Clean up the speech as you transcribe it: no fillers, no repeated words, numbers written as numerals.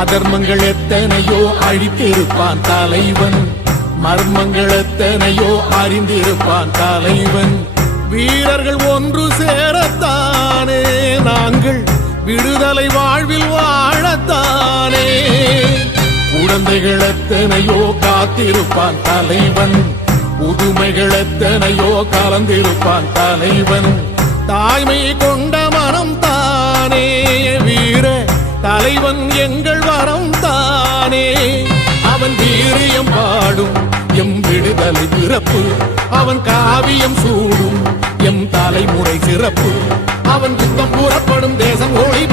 அதர்மங்கள் எத்தனையோ அழித்திருப்பான் தலைவன், மர்மங்கள் எத்தனையோ அறிந்திருப்பான் தலைவன். வீரர்கள் ஒன்று சேரத்தானே நாங்கள் விடுதலை வாழ்வில் வாழத்தானே. குழந்தைகள் எத்தனையோ காத்திருப்பான் தலைவன், புதுமைகள் எத்தனையோ கலந்திருப்பான் தலைவன். தாய்மை கொண்ட மனம் தானே வீர தலைவன் எங்கள் வரம் தானே. அவன் வீரியம் பாடும் எம் விடுதலை பிறப்பு, அவன் காவியம் சூடும் எம் தலைமுறை சிறப்பு. அவன் யுத்தம் கூறப்படும் தேசம் ஒளி